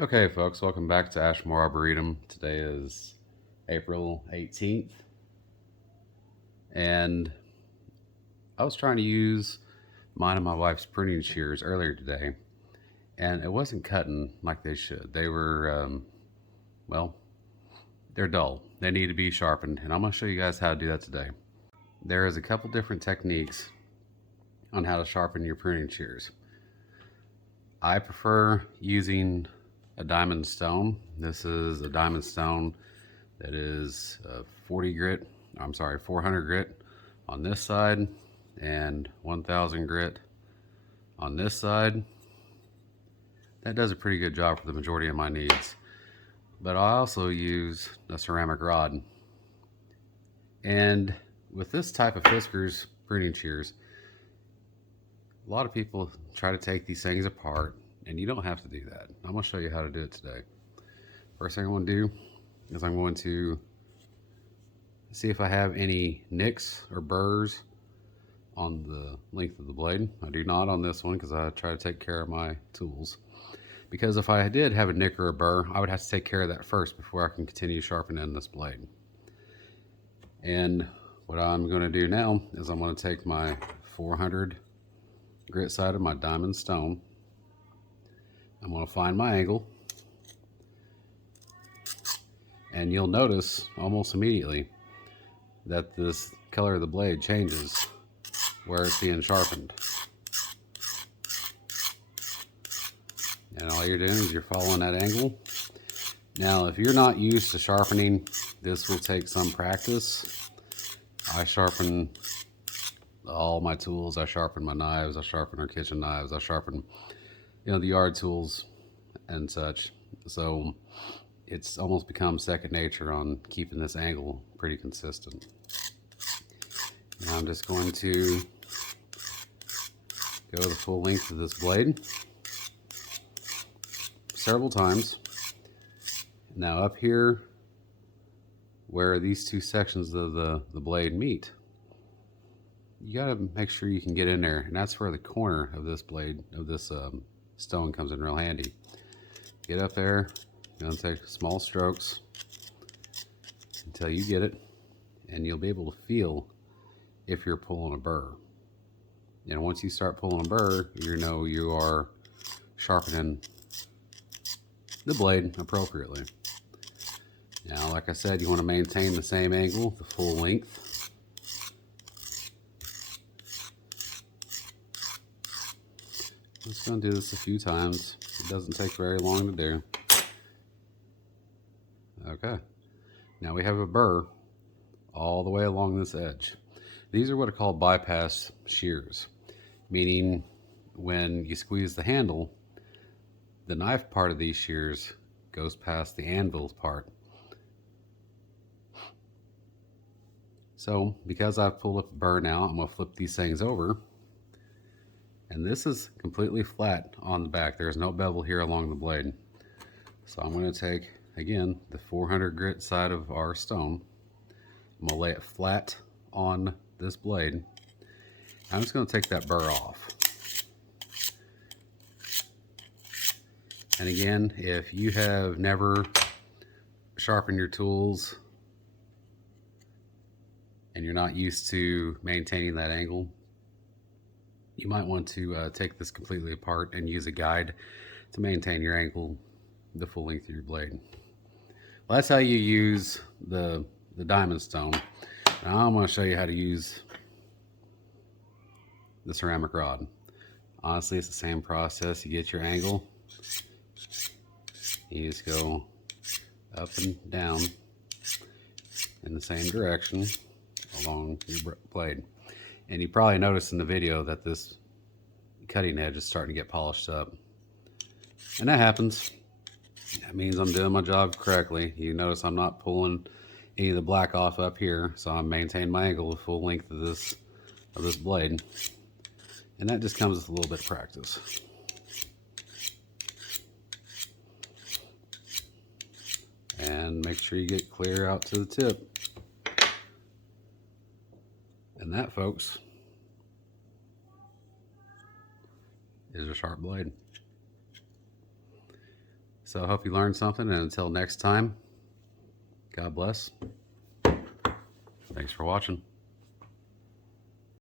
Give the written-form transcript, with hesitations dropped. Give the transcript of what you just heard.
Okay, folks, welcome back to Ashmore Arboretum. Today is April 18th, and I was trying to use mine and my wife's pruning shears earlier today, and it wasn't cutting like they should. They were, well, they're dull. They need to be sharpened, and I'm going to show you guys how to do that today. There is a couple different techniques on how to sharpen your pruning shears. I prefer using a diamond stone. This is a diamond stone that is 400 grit on this side and 1000 grit on this side. That does a pretty good job for the majority of my needs. But I also use a ceramic rod. And with this type of Fiskars pruning shears, a lot of people try to take these things apart, and you don't have to do that. I'm going to show you how to do it today. First thing I'm going to do is I'm going to see if I have any nicks or burrs on the length of the blade. I do not on this one because I try to take care of my tools. Because if I did have a nick or a burr, I would have to take care of that first before I can continue sharpening this blade. And what I'm going to do now is I'm going to take my 400 grit side of my diamond stone. I'm going to find my angle. And you'll notice almost immediately that this color of the blade changes where it's being sharpened. And all you're doing is you're following that angle. Now, if you're not used to sharpening, this will take some practice. I sharpen all my tools. I sharpen my knives. I sharpen our kitchen knives. I sharpen, the yard tools and such. So it's almost become second nature on keeping this angle pretty consistent. Now I'm just going to go the full length of this blade several times. Now up here where these two sections of the blade meet, you got to make sure you can get in there, and that's where the corner of this blade of this stone comes in real handy. Get up there, you're going to take small strokes until you get it, and you'll be able to feel if you're pulling a burr. And once you start pulling a burr, you know you are sharpening the blade appropriately. Now, like I said, you want to maintain the same angle, the full length. I'm just going to do this a few times. It doesn't take very long to do. Okay. Now we have a burr all the way along this edge. These are what are called bypass shears, meaning when you squeeze the handle, the knife part of these shears goes past the anvil part. So because I've pulled up a burr now, I'm going to flip these things over. And this is completely flat on the back. There's no bevel here along the blade. So I'm going to take, again, the 400 grit side of our stone. I'm going to lay it flat on this blade. I'm just going to take that burr off. And again, if you have never sharpened your tools and you're not used to maintaining that angle, you might want to take this completely apart and use a guide to maintain your angle, the full length of your blade. Well, that's how you use the diamond stone. Now I'm going to show you how to use the ceramic rod. Honestly, it's the same process. You get your angle, you just go up and down in the same direction along your blade. And you probably noticed in the video that this cutting edge is starting to get polished up. And that happens. That means I'm doing my job correctly. You notice I'm not pulling any of the black off up here, so I'm maintaining my angle the full length of this blade. And that just comes with a little bit of practice. And make sure you get clear out to the tip. And that, folks, is a sharp blade. So I hope you learned something, and until next time, God bless. Thanks for watching.